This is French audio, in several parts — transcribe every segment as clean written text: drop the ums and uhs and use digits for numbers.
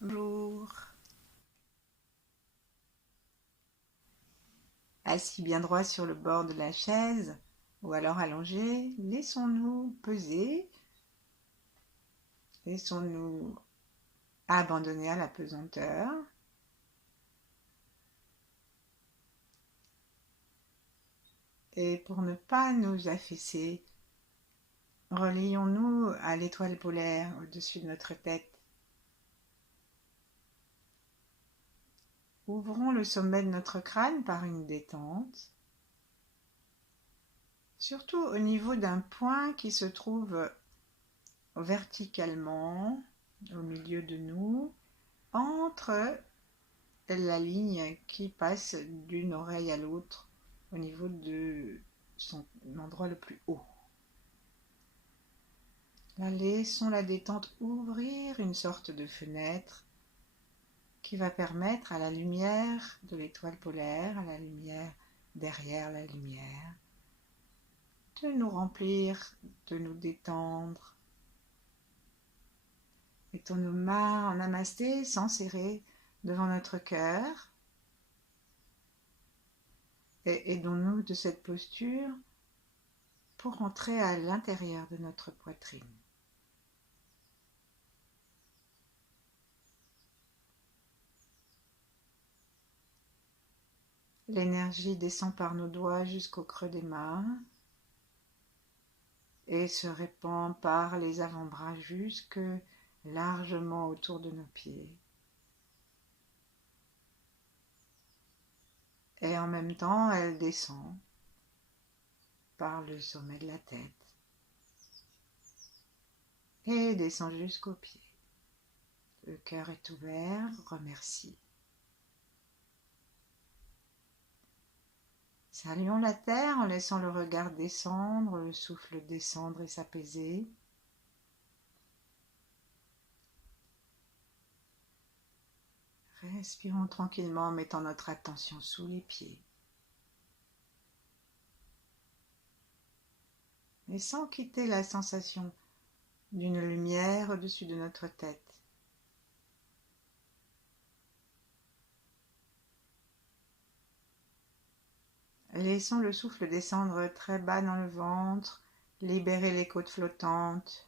Bonjour. Assis bien droit sur le bord de la chaise ou alors allongé, laissons-nous peser, laissons-nous abandonner à la pesanteur et pour ne pas nous affaisser, relions-nous à l'étoile polaire au-dessus de notre tête. Ouvrons le sommet de notre crâne par une détente, surtout au niveau d'un point qui se trouve verticalement au milieu de nous, entre la ligne qui passe d'une oreille à l'autre au niveau de son endroit le plus haut. Là, laissons la détente ouvrir une sorte de fenêtre qui va permettre à la lumière de l'étoile polaire, à la lumière derrière la lumière, de nous remplir, de nous détendre. Mettons nos mains en namasté sans serrer devant notre cœur et aidons-nous de cette posture pour entrer à l'intérieur de notre poitrine. L'énergie descend par nos doigts jusqu'au creux des mains et se répand par les avant-bras jusque largement autour de nos pieds. Et en même temps, elle descend par le sommet de la tête et descend jusqu'aux pieds. Le cœur est ouvert, remercie. Saluons la terre en laissant le regard descendre, le souffle descendre et s'apaiser. Respirons tranquillement en mettant notre attention sous les pieds. Et sans quitter la sensation d'une lumière au-dessus de notre tête. Laissons le souffle descendre très bas dans le ventre, libérer les côtes flottantes.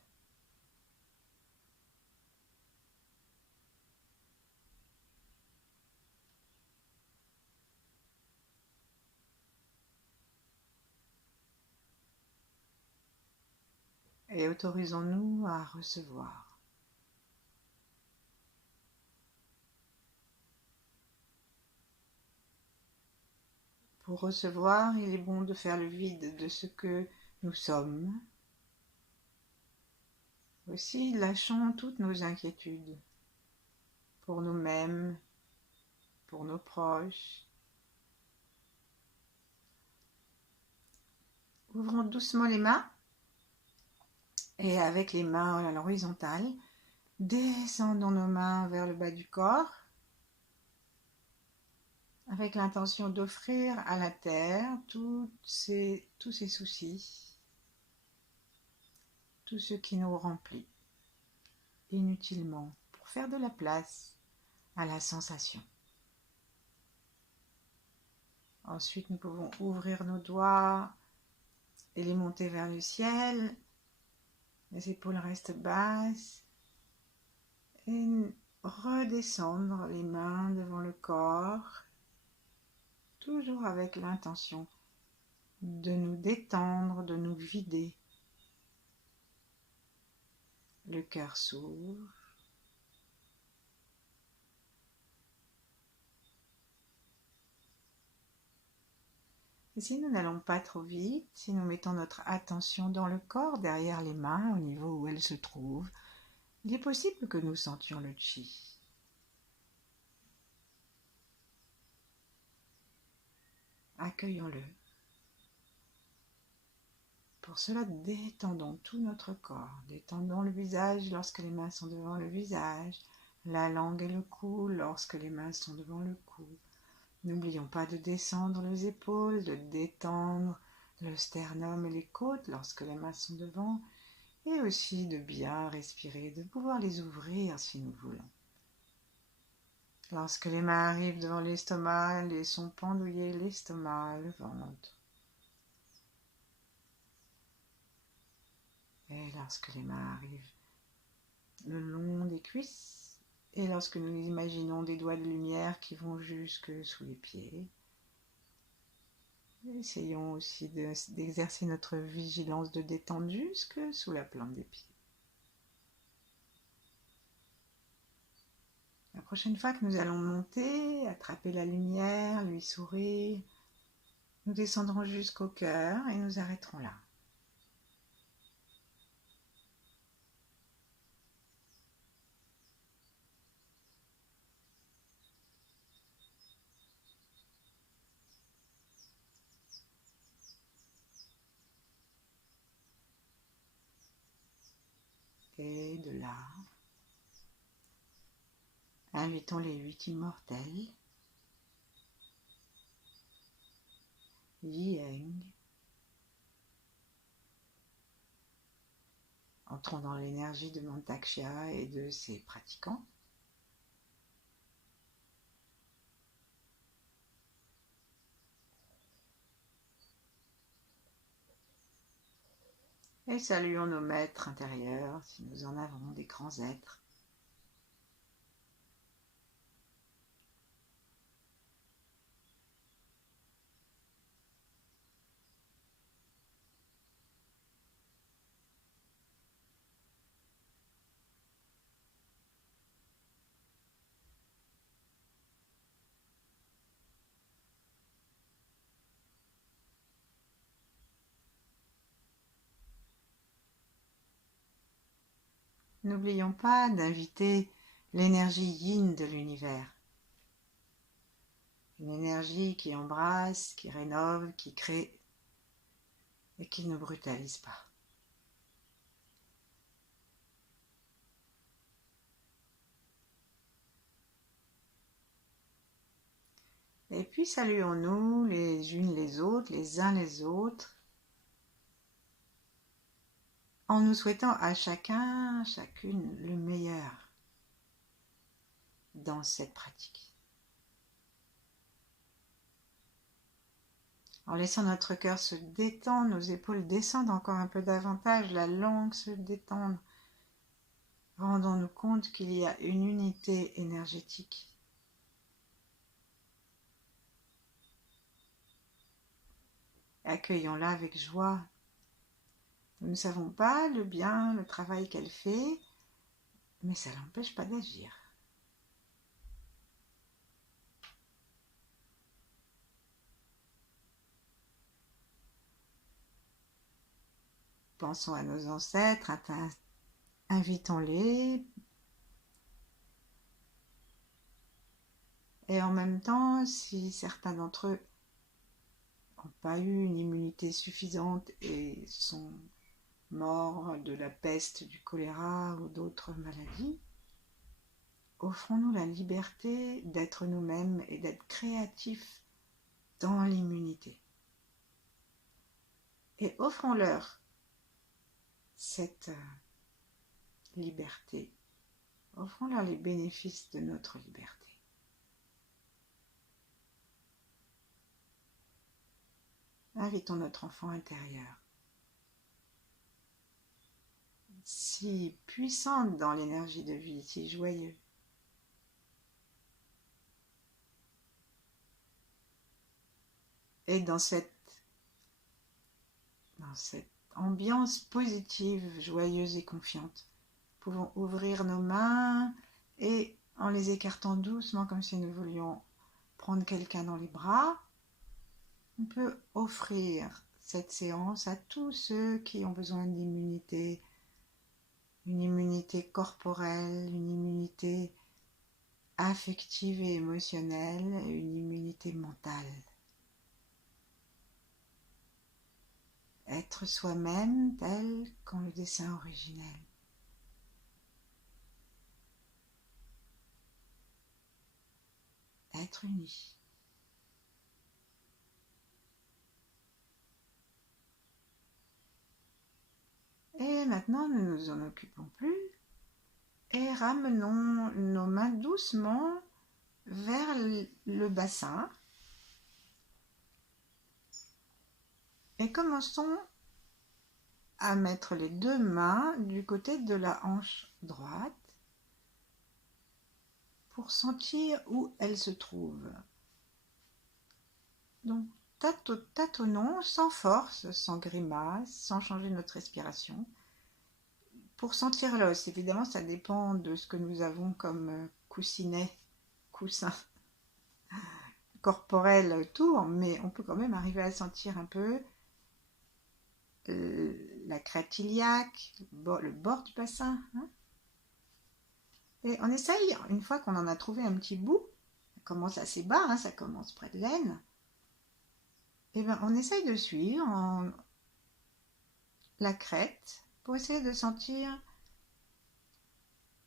Et autorisons-nous à recevoir. Pour recevoir, il est bon de faire le vide de ce que nous sommes. Aussi, lâchons toutes nos inquiétudes pour nous-mêmes, pour nos proches. Ouvrons doucement les mains et avec les mains à l'horizontale, descendons nos mains vers le bas du corps avec l'intention d'offrir à la terre tous ces soucis, tout ce qui nous remplit inutilement pour faire de la place à la sensation. Ensuite, nous pouvons ouvrir nos doigts et les monter vers le ciel. Les épaules restent basses et redescendre les mains devant le corps, toujours avec l'intention de nous détendre, de nous vider. Le cœur s'ouvre. Et si nous n'allons pas trop vite, si nous mettons notre attention dans le corps, derrière les mains, au niveau où elles se trouvent, il est possible que nous sentions le chi. Accueillons-le. Pour cela, détendons tout notre corps. Détendons le visage lorsque les mains sont devant le visage, la langue et le cou lorsque les mains sont devant le cou. N'oublions pas de descendre les épaules, de détendre le sternum et les côtes lorsque les mains sont devant, et aussi de bien respirer, de pouvoir les ouvrir si nous voulons. Lorsque les mains arrivent devant l'estomac, laissons pendouiller l'estomac, le ventre. Et lorsque les mains arrivent le long des cuisses, et lorsque nous imaginons des doigts de lumière qui vont jusque sous les pieds, essayons aussi d'exercer notre vigilance de détente jusque sous la plante des pieds. La prochaine fois que nous allons monter, attraper la lumière, lui sourire, nous descendrons jusqu'au cœur et nous arrêterons là. Et de là, invitons les 8 immortels, Yi-Eng, entrons dans l'énergie de Mantakshya et de ses pratiquants. Et saluons nos maîtres intérieurs, si nous en avons des grands êtres. N'oublions pas d'inviter l'énergie yin de l'univers. Une énergie qui embrasse, qui rénove, qui crée et qui ne brutalise pas. Et puis saluons-nous les unes les autres, les uns les autres, en nous souhaitant à chacun, chacune le meilleur dans cette pratique. En laissant notre cœur se détendre, nos épaules descendent encore un peu davantage, la langue se détendre. Rendons-nous compte qu'il y a une unité énergétique. Accueillons-la avec joie. Nous ne savons pas le bien, le travail qu'elle fait, mais ça ne l'empêche pas d'agir. Pensons à nos ancêtres, invitons-les. Et en même temps, si certains d'entre eux n'ont pas eu une immunité suffisante et sont morts de la peste, du choléra ou d'autres maladies, offrons-nous la liberté d'être nous-mêmes et d'être créatifs dans l'immunité. Et offrons-leur cette liberté. Offrons-leur les bénéfices de notre liberté. Invitons notre enfant intérieur, si puissante dans l'énergie de vie, si joyeux. Et dans cette ambiance positive, joyeuse et confiante, nous pouvons ouvrir nos mains et en les écartant doucement comme si nous voulions prendre quelqu'un dans les bras, on peut offrir cette séance à tous ceux qui ont besoin d'immunité, une immunité corporelle, une immunité affective et émotionnelle, et une immunité mentale. Être soi-même tel qu'en le dessein originel. Être uni. Et maintenant, nous ne nous en occupons plus et ramenons nos mains doucement vers le bassin et commençons à mettre les deux mains du côté de la hanche droite pour sentir où elle se trouve. Donc tâtonnons sans force, sans grimace, sans changer notre respiration. Pour sentir l'os, évidemment ça dépend de ce que nous avons comme coussinet, coussin corporel autour, mais on peut quand même arriver à sentir un peu la crête iliaque, le bord du bassin. Hein. Et on essaye, une fois qu'on en a trouvé un petit bout, ça commence assez bas, hein, ça commence près de l'aine, et ben on essaye de suivre la crête pour essayer de sentir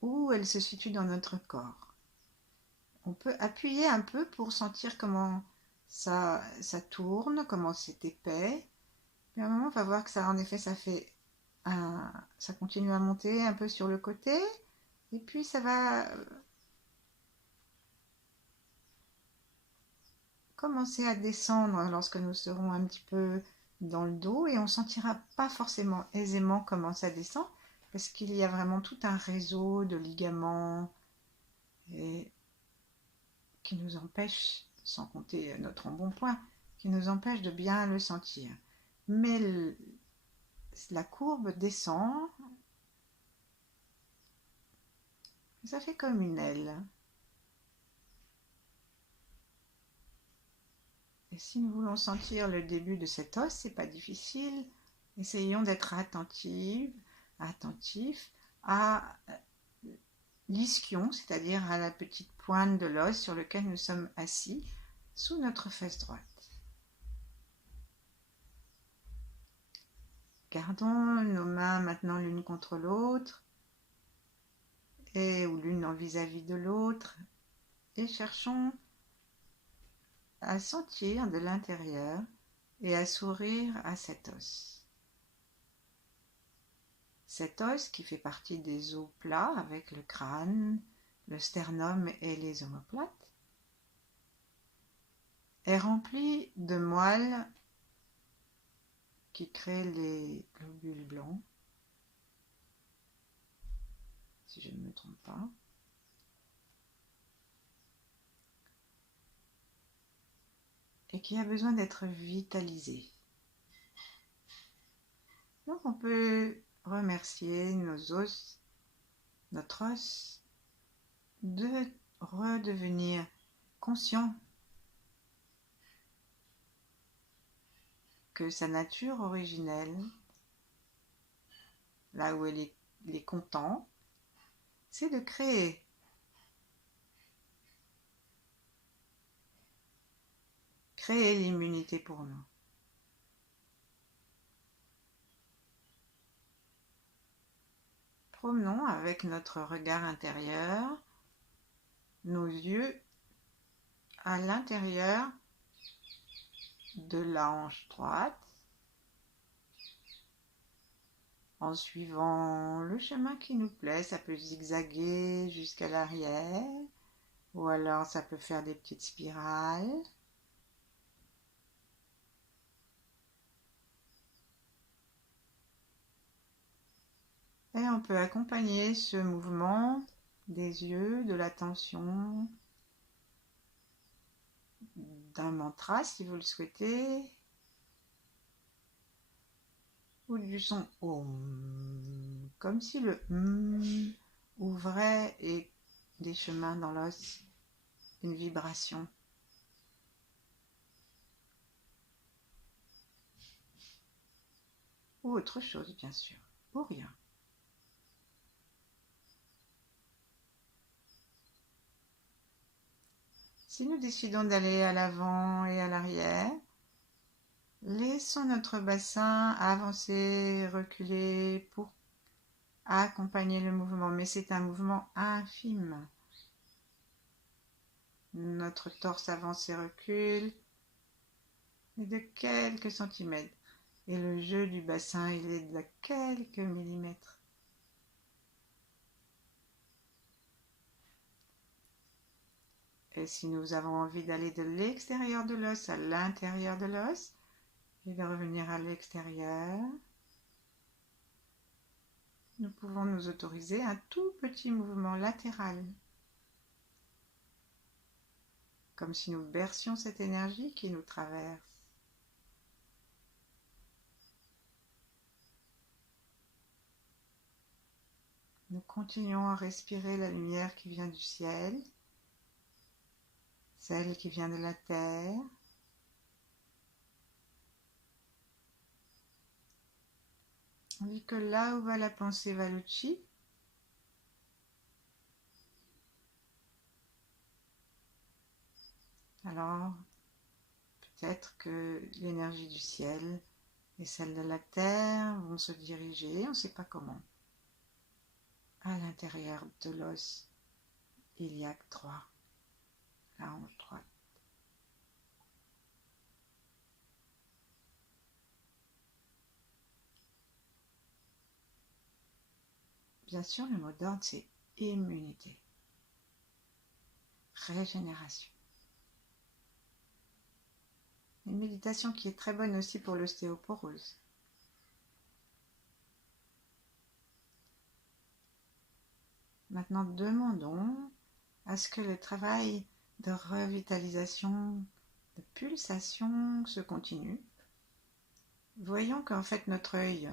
où elle se situe dans notre corps. On peut appuyer un peu pour sentir comment ça tourne, comment c'est épais. Puis à un moment, on va voir que ça, en effet, ça continue à monter un peu sur le côté. Et puis ça va commencer à descendre lorsque nous serons un petit peu dans le dos et on sentira pas forcément aisément comment ça descend parce qu'il y a vraiment tout un réseau de ligaments qui nous empêche, sans compter notre embonpoint, qui nous empêche de bien le sentir. Mais la courbe descend, ça fait comme une aile. Et si nous voulons sentir le début de cet os, c'est pas difficile. Essayons d'être attentifs à l'ischion, c'est-à-dire à la petite pointe de l'os sur lequel nous sommes assis, sous notre fesse droite. Gardons nos mains maintenant l'une contre l'autre, ou l'une en vis-à-vis de l'autre, et cherchons à sentir de l'intérieur et à sourire à cet os. Cet os qui fait partie des os plats avec le crâne, le sternum et les omoplates est rempli de moelle qui crée les globules blancs, si je ne me trompe pas. Et qui a besoin d'être vitalisé. Donc on peut remercier nos os, notre os, de redevenir conscient que sa nature originelle, là où il est content, c'est de créer. Créer l'immunité pour nous. Promenons avec notre regard intérieur, nos yeux à l'intérieur de la hanche droite, en suivant le chemin qui nous plaît. Ça peut zigzaguer jusqu'à l'arrière, ou alors ça peut faire des petites spirales. Et on peut accompagner ce mouvement des yeux, de l'attention, d'un mantra si vous le souhaitez, ou du son OM, comme si le ouvrait et des chemins dans l'os, une vibration. Ou autre chose bien sûr, ou rien. Si nous décidons d'aller à l'avant et à l'arrière, laissons notre bassin avancer, reculer pour accompagner le mouvement, mais c'est un mouvement infime. Notre torse avance et recule, et de quelques centimètres. Et le jeu du bassin, il est de quelques millimètres. Et si nous avons envie d'aller de l'extérieur de l'os à l'intérieur de l'os, et de revenir à l'extérieur, nous pouvons nous autoriser un tout petit mouvement latéral, comme si nous bercions cette énergie qui nous traverse. Nous continuons à respirer la lumière qui vient du ciel, celle qui vient de la terre. On dit que là où va la pensée va le chi. Alors, peut-être que l'énergie du ciel et celle de la terre vont se diriger, on ne sait pas comment. À l'intérieur de l'os iliaque droit, la hanche droite. Bien sûr, le mot d'ordre, c'est immunité, régénération. Une méditation qui est très bonne aussi pour l'ostéoporose. Maintenant, demandons à ce que le travail de revitalisation, de pulsation se continue. Voyons qu'en fait notre œil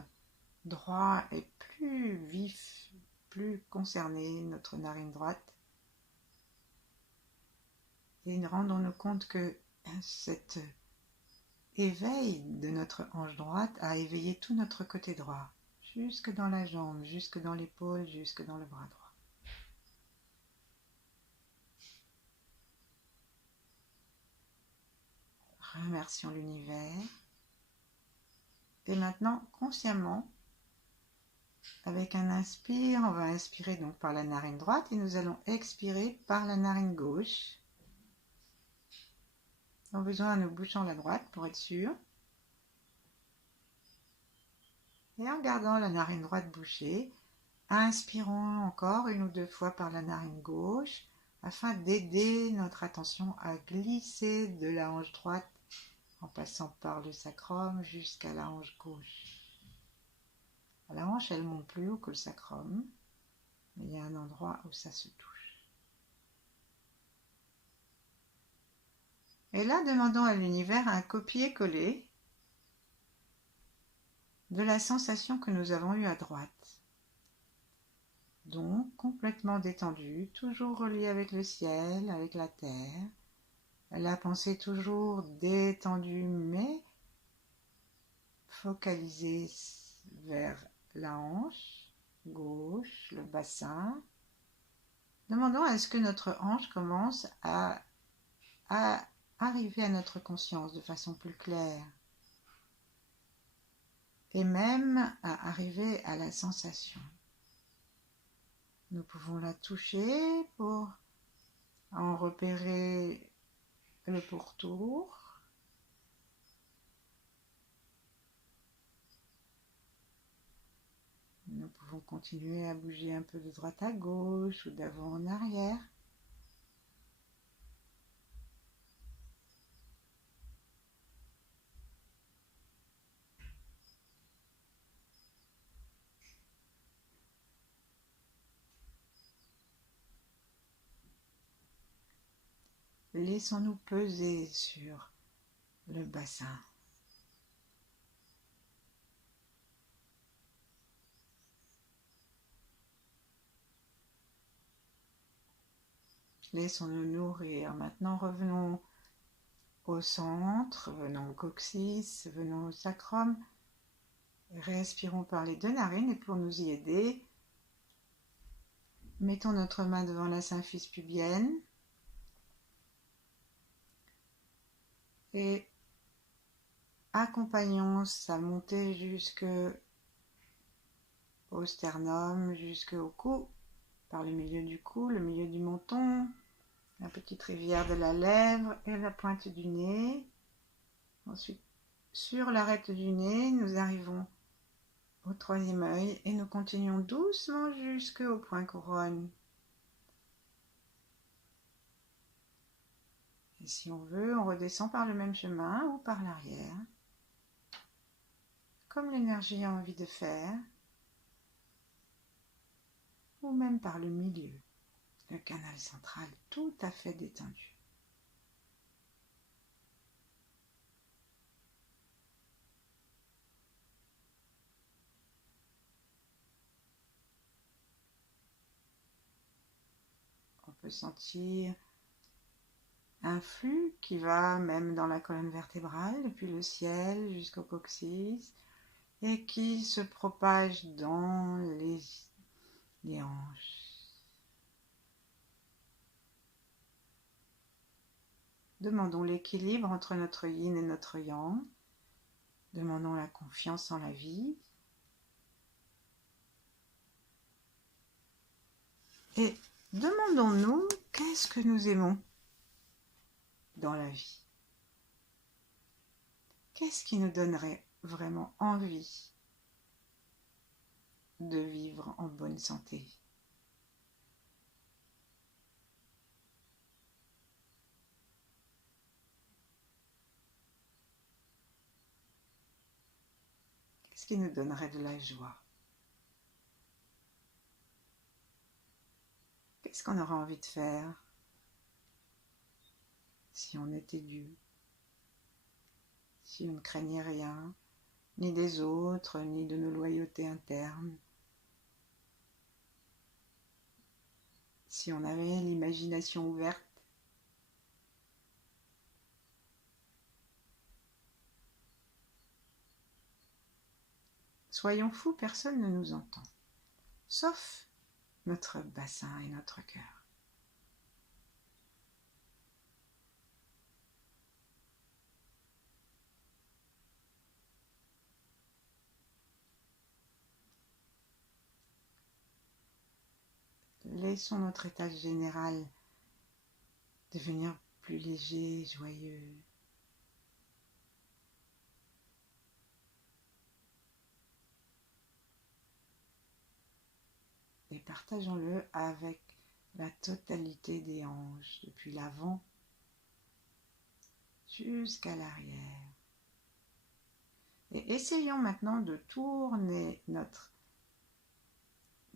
droit est plus vif, plus concerné, notre narine droite. Et rendons-nous compte que cet éveil de notre hanche droite a éveillé tout notre côté droit, jusque dans la jambe, jusque dans l'épaule, jusque dans le bras droit. Remercions l'univers. Et maintenant, consciemment, avec un inspire, on va inspirer donc par la narine droite et nous allons expirer par la narine gauche. En besoin, nous bouchons la droite pour être sûr. Et en gardant la narine droite bouchée, inspirons encore une ou deux fois par la narine gauche afin d'aider notre attention à glisser de la hanche droite en passant par le sacrum jusqu'à la hanche gauche. La hanche, elle monte plus haut que le sacrum, mais il y a un endroit où ça se touche. Et là, demandons à l'univers un copier-coller de la sensation que nous avons eue à droite. Donc, complètement détendue, toujours reliée avec le ciel, avec la terre. La pensée toujours détendue, mais focalisée vers la hanche gauche, le bassin. Demandons à ce que notre hanche commence à arriver à notre conscience de façon plus claire. Et même à arriver à la sensation. Nous pouvons la toucher pour en repérer le pourtour. Nous pouvons continuer à bouger un peu de droite à gauche ou d'avant en arrière. Laissons-nous peser sur le bassin. Laissons-nous nourrir. Maintenant, revenons au centre, venons au coccyx, venons au sacrum. Respirons par les deux narines et pour nous y aider, mettons notre main devant la symphyse pubienne et accompagnons sa montée jusqu'au sternum, jusqu'au cou, par le milieu du cou, le milieu du menton, la petite rivière de la lèvre et la pointe du nez. Ensuite, sur l'arête du nez, nous arrivons au troisième œil et nous continuons doucement jusqu'au point couronne. Et si on veut, on redescend par le même chemin ou par l'arrière, comme l'énergie a envie de faire, ou même par le milieu, le canal central tout à fait détendu. On peut sentir un flux qui va même dans la colonne vertébrale, depuis le ciel jusqu'au coccyx, et qui se propage dans les hanches. Demandons l'équilibre entre notre yin et notre yang. Demandons la confiance en la vie. Et demandons-nous qu'est-ce que nous aimons dans la vie. Qu'est-ce qui nous donnerait vraiment envie de vivre en bonne santé? Qu'est-ce qui nous donnerait de la joie? Qu'est-ce qu'on aurait envie de faire si on était Dieu? Si on ne craignait rien, ni des autres, ni de nos loyautés internes? Si on avait l'imagination ouverte? Soyons fous, personne ne nous entend, sauf notre bassin et notre cœur. Laissons notre état général devenir plus léger, joyeux. Et partageons-le avec la totalité des hanches, depuis l'avant jusqu'à l'arrière. Et essayons maintenant de tourner nos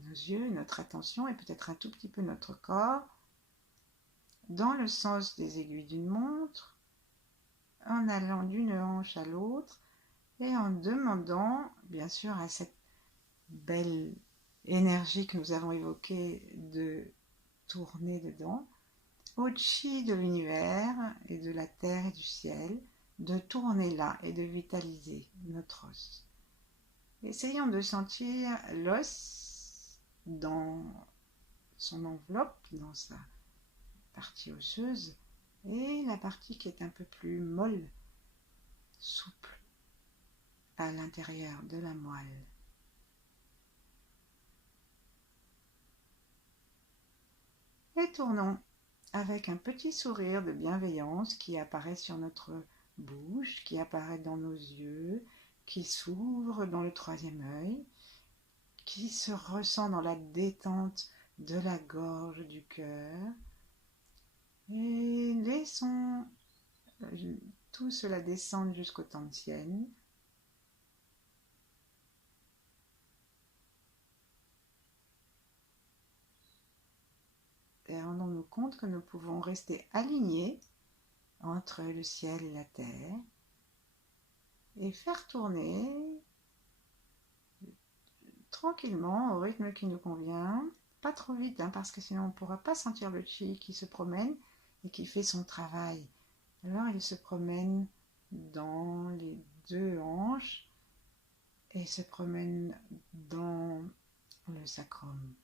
yeux, notre attention et peut-être un tout petit peu notre corps dans le sens des aiguilles d'une montre, en allant d'une hanche à l'autre et en demandant, bien sûr, à cette belle énergie que nous avons évoquée de tourner dedans, au chi de l'univers et de la terre et du ciel, de tourner là et de vitaliser notre os. Essayons de sentir l'os dans son enveloppe, dans sa partie osseuse, et la partie qui est un peu plus molle, souple, à l'intérieur de la moelle. Et tournons avec un petit sourire de bienveillance qui apparaît sur notre bouche, qui apparaît dans nos yeux, qui s'ouvre dans le troisième œil, qui se ressent dans la détente de la gorge, du cœur. Et laissons tout cela descendre jusqu'aux tantièmes. Et rendons-nous compte que nous pouvons rester alignés entre le ciel et la terre et faire tourner tranquillement au rythme qui nous convient, pas trop vite parce que sinon on ne pourra pas sentir le chi qui se promène et qui fait son travail. Alors il se promène dans les deux hanches et se promène dans le sacrum.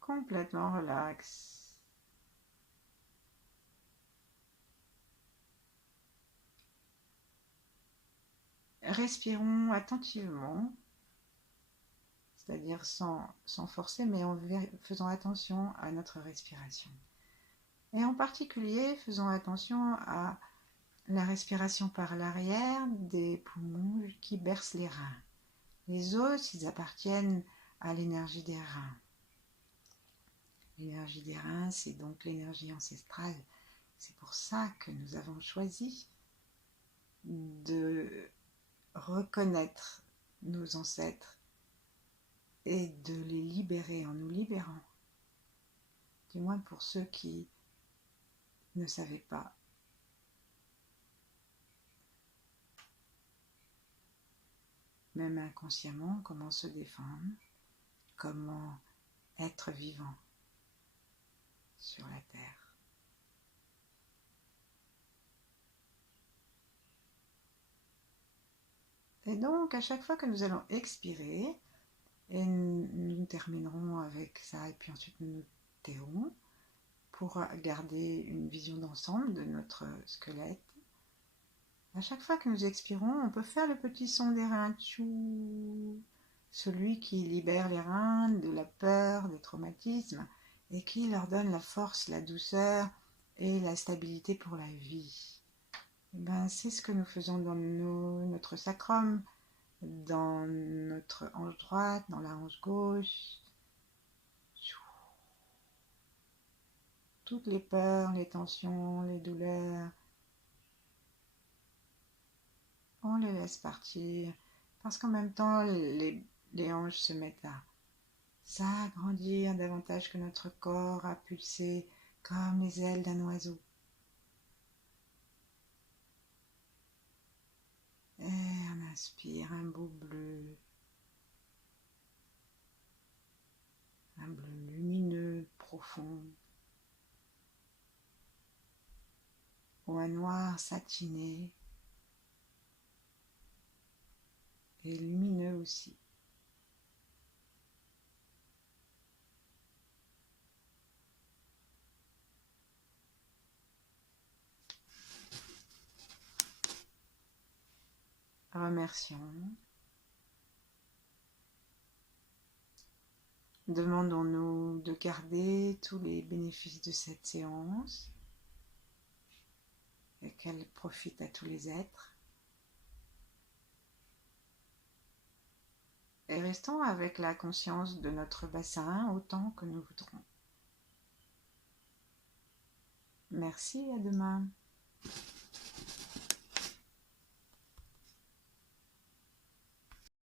Complètement relax. Respirons attentivement, c'est-à-dire sans forcer, mais en faisant attention à notre respiration. Et en particulier, faisons attention à la respiration par l'arrière des poumons qui bercent les reins. Les os, ils appartiennent à l'énergie des reins. L'énergie des reins, c'est donc l'énergie ancestrale. C'est pour ça que nous avons choisi de reconnaître nos ancêtres et de les libérer en nous libérant. Du moins pour ceux qui ne savaient pas. Même inconsciemment, comment se défendre, comment être vivant sur la terre. Et donc, à chaque fois que nous allons expirer, et nous terminerons avec ça, et puis ensuite nous nous tairons pour garder une vision d'ensemble de notre squelette. À chaque fois que nous expirons, on peut faire le petit son des reins, tchou, celui qui libère les reins de la peur, des traumatismes, et qui leur donne la force, la douceur et la stabilité pour la vie. Et ben, c'est ce que nous faisons dans notre sacrum, dans notre hanche droite, dans la hanche gauche. Toutes les peurs, les tensions, les douleurs, on les laisse partir, parce qu'en même temps, les hanches se mettent à s'agrandir davantage que notre corps, à pulser comme les ailes d'un oiseau. Et on inspire un beau bleu, un bleu lumineux, profond, ou un noir satiné et lumineux aussi. Remercions. Demandons-nous de garder tous les bénéfices de cette séance et qu'elle profite à tous les êtres. Et restons avec la conscience de notre bassin autant que nous voudrons. Merci, à demain.